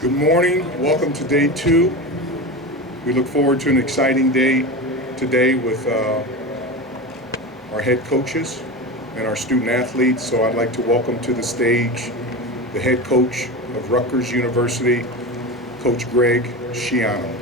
Good morning. Welcome to day 2. We look forward to an exciting day today with our head coaches and our student athletes. So I'd like to welcome to the stage the head coach of Rutgers University, Coach Greg Schiano.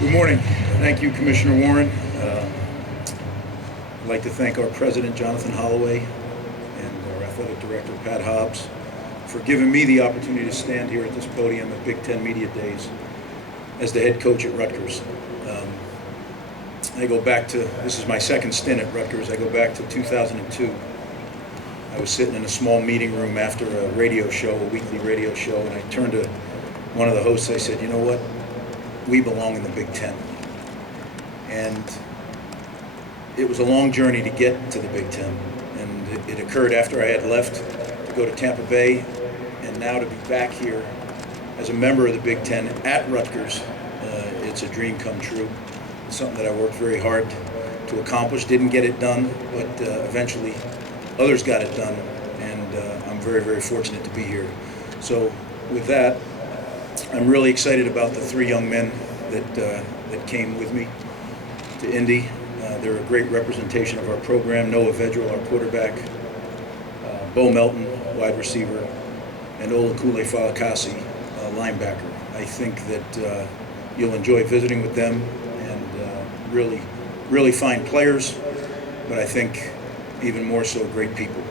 Good morning. Thank you, Commissioner Warren. I'd like to thank our President, Jonathan Holloway, and our Athletic Director, Pat Hobbs, for giving me the opportunity to stand here at this podium at Big Ten Media Days as the head coach at Rutgers. I go back to, this is my second stint at Rutgers, I go back to 2002. I was sitting in a small meeting room after a radio show, a weekly radio show, and I turned to one of the hosts. I said, you know what? We belong in the Big Ten. And it was a long journey to get to the Big Ten. And it occurred after I had left to go to Tampa Bay, and now to be back here as a member of the Big Ten at Rutgers. It's a dream come true. It's something that I worked very hard to accomplish. Didn't get it done, but eventually others got it done. And I'm very, very fortunate to be here. So with that, I'm really excited about the 3 young men that came with me to Indy. They're a great representation of our program. Noah Vedral, our quarterback, Bo Melton, wide receiver, and Olakunle Fatukasi, linebacker. I think that you'll enjoy visiting with them, and really, really fine players, but I think even more so great people.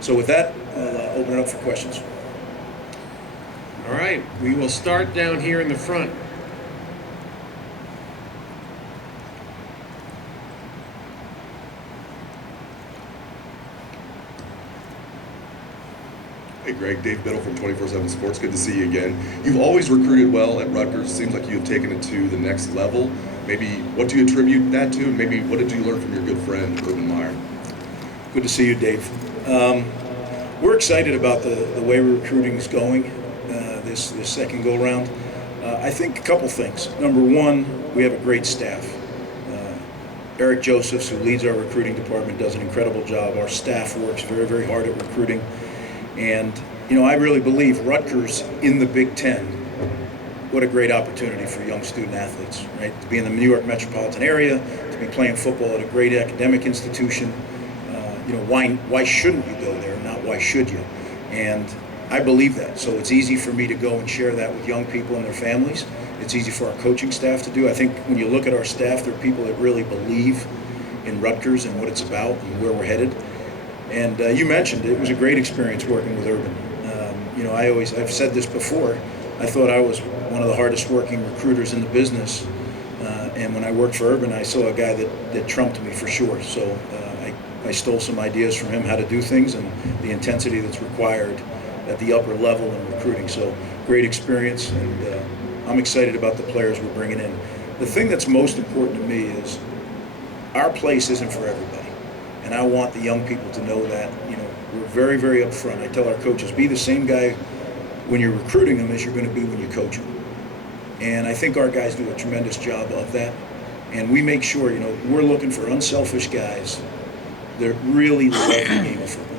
So with that, I'll open it up for questions. All right, we will start down here in the front. Hey Greg, Dave Biddle from 24/7 Sports. Good to see you again. You've always recruited well at Rutgers. Seems like you've taken it to the next level. Maybe what do you attribute that to? And maybe what did you learn from your good friend, Urban Meyer? Good to see you, Dave. We're excited about the way recruiting is going this second go-round. I think a couple things. Number one, we have a great staff. Eric Josephs, who leads our recruiting department, does an incredible job. Our staff works very, very hard at recruiting. And, you know, I really believe Rutgers in the Big Ten, what a great opportunity for young student athletes, right? To be in the New York metropolitan area, to be playing football at a great academic institution. You know, why shouldn't you go there, not why should you? And I believe that. So it's easy for me to go and share that with young people and their families. It's easy for our coaching staff to do. I think when you look at our staff, they're people that really believe in Rutgers and what it's about and where we're headed. And you mentioned it was a great experience working with Urban. You know, I've said this before, I thought I was one of the hardest working recruiters in the business. And when I worked for Urban, I saw a guy that trumped me for sure. So I stole some ideas from him how to do things and the intensity that's required at the upper level in recruiting. So great experience, and I'm excited about the players we're bringing in. The thing that's most important to me is our place isn't for everybody. And I want the young people to know that, you know, we're very, very upfront. I tell our coaches, be the same guy when you're recruiting them as you're going to be when you coach them. And I think our guys do a tremendous job of that. And we make sure, you know, we're looking for unselfish guys that really love the game of football.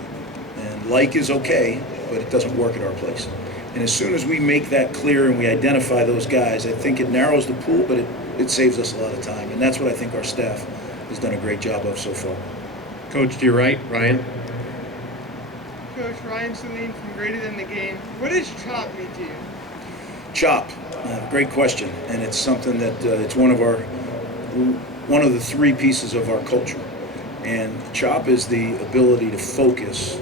And like is okay, but it doesn't work at our place. And as soon as we make that clear and we identify those guys, I think it narrows the pool, but it saves us a lot of time. And that's what I think our staff has done a great job of so far. Coach, to your right, Ryan. Coach, Ryan Saline from Greater Than the Game. What does CHOP mean to you? CHOP, great question, and it's something that it's one of the 3 pieces of our culture. And CHOP is the ability to focus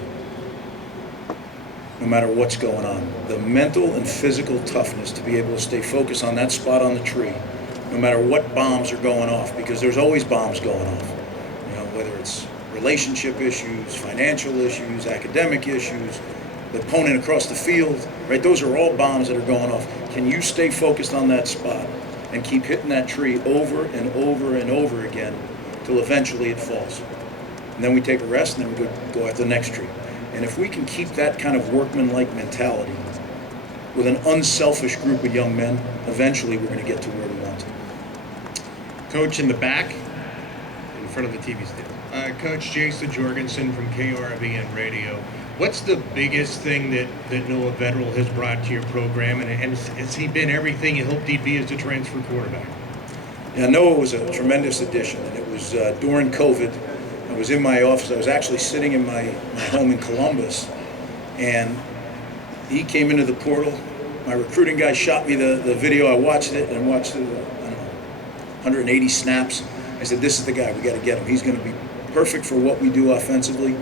no matter what's going on. The mental and physical toughness to be able to stay focused on that spot on the tree, no matter what bombs are going off, because there's always bombs going off. You know, whether it's relationship issues, financial issues, academic issues, the opponent across the field, right? Those are all bombs that are going off. Can you stay focused on that spot and keep hitting that tree over and over and over again till eventually it falls? And then we take a rest and then we go after the next tree. And if we can keep that kind of workmanlike mentality with an unselfish group of young men, eventually we're going to get to where we want to. Coach in the back, in front of the TV stand. Coach Jason Jorgensen from KRVN Radio. What's the biggest thing that Noah Vedral has brought to your program, and has he been everything you hoped he'd be as a transfer quarterback? Yeah, Noah was a tremendous addition, and it was during COVID. I was in my office. I was actually sitting in my home in Columbus, and he came into the portal. My recruiting guy shot me the video. I watched it, and I watched it, 180 snaps. I said, this is the guy. We got to get him. He's going to be perfect for what we do offensively.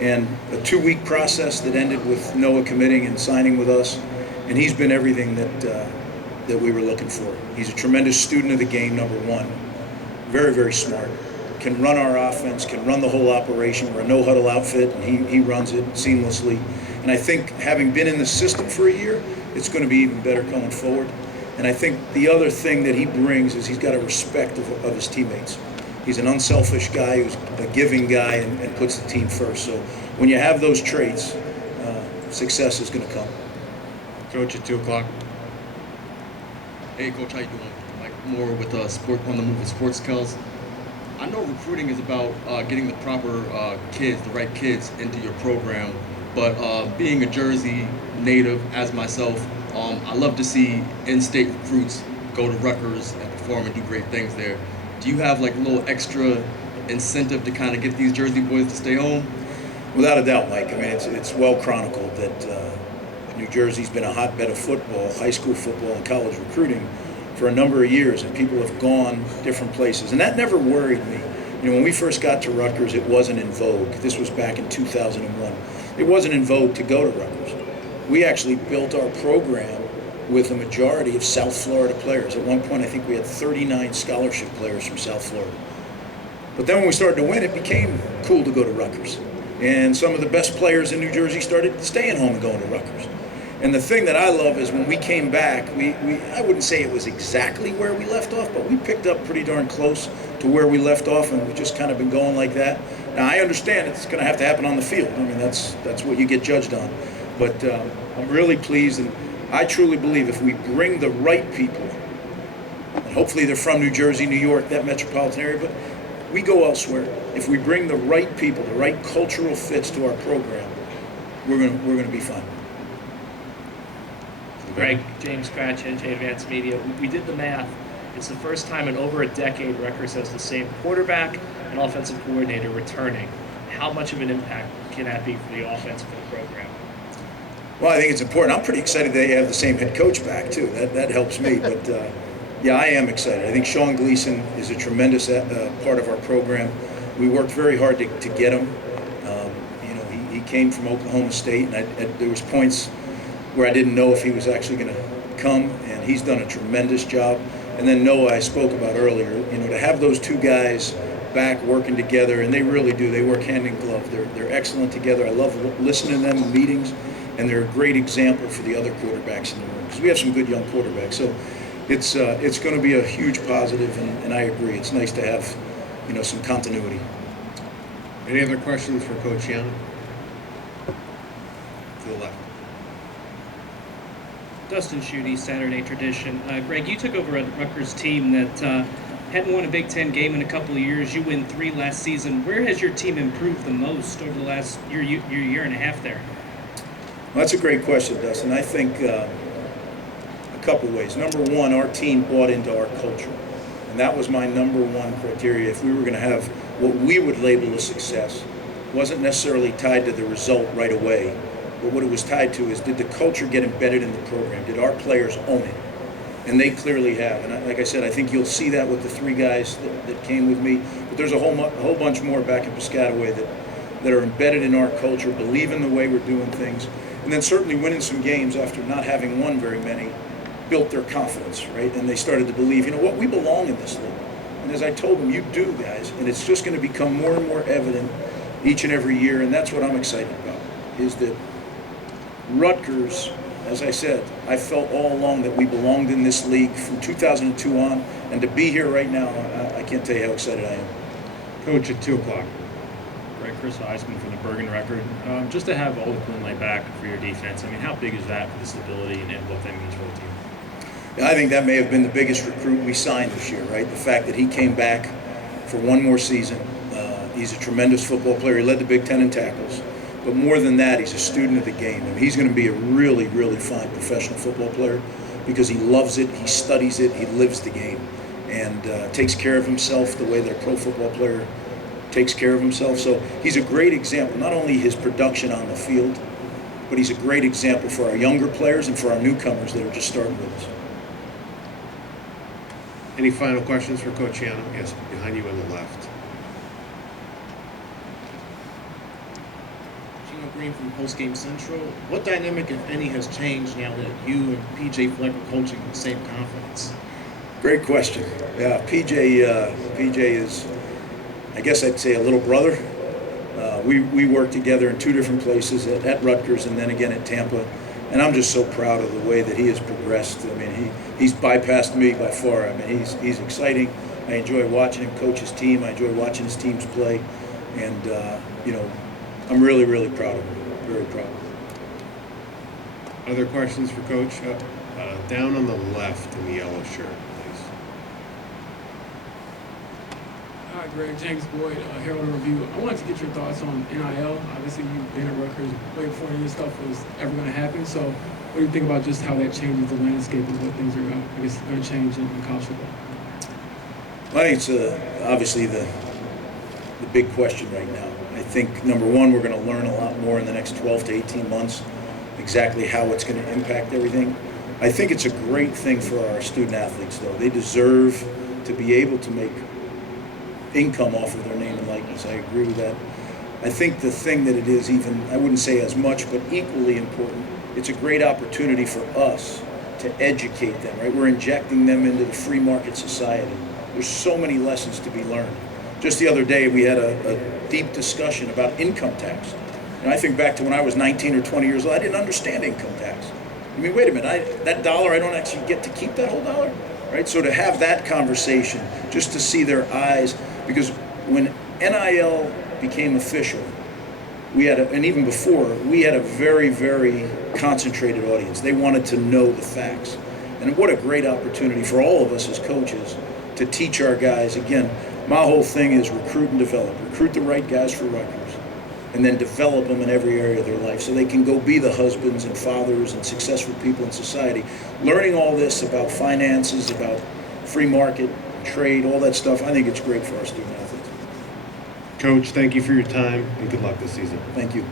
And a 2-week process that ended with Noah committing and signing with us, and he's been everything that we were looking for. He's a tremendous student of the game, number one. Very, very smart. Can run our offense, can run the whole operation. We're a no-huddle outfit, and he runs it seamlessly. And I think having been in the system for a year, it's going to be even better going forward. And I think the other thing that he brings is he's got a respect of his teammates. He's an unselfish guy who's a giving guy and puts the team first. So when you have those traits, success is going to come. Coach at 2 o'clock. Hey, Coach, how you doing? Like more with sport on the move with sports skills. I know recruiting is about getting the proper kids, the right kids into your program. But being a Jersey native as myself, I love to see in-state recruits go to Rutgers and perform and do great things there. Do you have like a little extra incentive to kind of get these Jersey boys to stay home? Without a doubt, Mike. I mean, it's well chronicled that New Jersey's been a hotbed of football, high school football, and college recruiting for a number of years, and people have gone different places. And that never worried me. You know, when we first got to Rutgers, it wasn't in vogue. This was back in 2001. It wasn't in vogue to go to Rutgers. We actually built our program with a majority of South Florida players. At one point, I think we had 39 scholarship players from South Florida. But then when we started to win, it became cool to go to Rutgers. And some of the best players in New Jersey started staying home and going to Rutgers. And the thing that I love is when we came back, I wouldn't say it was exactly where we left off, but we picked up pretty darn close to where we left off, and we've just kind of been going like that. Now, I understand it's going to have to happen on the field. I mean, that's what you get judged on. But I'm really pleased, and I truly believe if we bring the right people, and hopefully they're from New Jersey, New York, that metropolitan area, but we go elsewhere. If we bring the right people, the right cultural fits to our program, we're going to be fine. Greg, James Cratch, NJ Advanced Media. We did the math. It's the first time in over a decade Rutgers has the same quarterback and offensive coordinator returning. How much of an impact can that be for the offense for the program? Well, I think it's important. I'm pretty excited they have the same head coach back, too. That helps me. But, yeah, I am excited. I think Sean Gleason is a tremendous part of our program. We worked very hard to get him. He came from Oklahoma State, and there was points where I didn't know if he was actually going to come, and he's done a tremendous job. And then Noah, I spoke about earlier, to have those two guys back working together, and they really do. They work hand in glove. They're excellent together. I love listening to them in meetings, and they're a great example for the other quarterbacks in the room, because we have some good young quarterbacks. So it's going to be a huge positive, and I agree. It's nice to have, some continuity. Any other questions for Coach Schiano? To the left. Dustin Schutte, Saturday Tradition. Greg, you took over a Rutgers team that hadn't won a Big Ten game in a couple of years. You win 3 last season. Where has your team improved the most over the last year and a half there? Well, that's a great question, Dustin. I think a couple ways. Number one, our team bought into our culture. And that was my number one criteria. If we were going to have what we would label a success, it wasn't necessarily tied to the result right away. But what it was tied to is, did the culture get embedded in the program? Did our players own it? And they clearly have. And like I said, I think you'll see that with the 3 guys that came with me. But there's a whole bunch more back in Piscataway that are embedded in our culture, believe in the way we're doing things. And then certainly winning some games after not having won very many built their confidence, right? And they started to believe, we belong in this league. And as I told them, you do, guys. And it's just going to become more and more evident each and every year. And that's what I'm excited about, is that Rutgers, as I said, I felt all along that we belonged in this league from 2002 on, and to be here right now, I can't tell you how excited I am. Coach at 2 o'clock. right? Chris Heisman from the Bergen record. Just to have Olakunle back for your defense, I mean, how big is that for the stability and what that means for the team? I think that may have been the biggest recruit we signed this year, right? The fact that he came back for one more season. He's a tremendous football player. He led the Big Ten in tackles. But more than that, he's a student of the game. I mean, he's going to be a really, really fine professional football player because he loves it, he studies it, he lives the game, and takes care of himself the way that a pro football player takes care of himself. So he's a great example, not only his production on the field, but he's a great example for our younger players and for our newcomers that are just starting with us. Any final questions for Coach Schiano? Yes, behind you on the left. Green from Postgame Central. What dynamic, if any, has changed now that you and PJ Fleck are coaching in the same conference? Great question. Yeah, PJ is, I guess I'd say, a little brother. We worked together in two different places, at Rutgers and then again at Tampa, and I'm just so proud of the way that he has progressed. I mean, he's bypassed me by far. I mean, he's exciting. I enjoy watching him coach his team. I enjoy watching his teams play, and you know, I'm really, really proud of him. Very proud of him. Other questions for Coach? Down on the left in the yellow shirt, please. Hi, Greg. James Boyd, Herald and Review. I wanted to get your thoughts on NIL. Obviously, you've been at Rutgers way before any of this stuff was ever going to happen. So what do you think about just how that changes the landscape of what things are going to change in college football? Well, I think it's obviously the big question right now. I think, number one, we're going to learn a lot more in the next 12 to 18 months, exactly how it's going to impact everything. I think it's a great thing for our student athletes, though. They deserve to be able to make income off of their name and likeness. I agree with that. I think the thing that it is even, I wouldn't say as much, but equally important, it's a great opportunity for us to educate them, right? We're injecting them into the free market society. There's so many lessons to be learned. Just the other day, we had a deep discussion about income tax. And I think back to when I was 19 or 20 years old, I didn't understand income tax. I mean, wait a minute, that dollar, I don't actually get to keep that whole dollar, right? So to have that conversation, just to see their eyes, because when NIL became official, we had, and even before, we had a very, very concentrated audience. They wanted to know the facts. And what a great opportunity for all of us as coaches to teach our guys. Again, my whole thing is recruit and develop. Recruit the right guys for Rutgers, and then develop them in every area of their life so they can go be the husbands and fathers and successful people in society. Learning all this about finances, about free market, trade, all that stuff, I think it's great for our student athletes. Coach, thank you for your time and good luck this season. Thank you.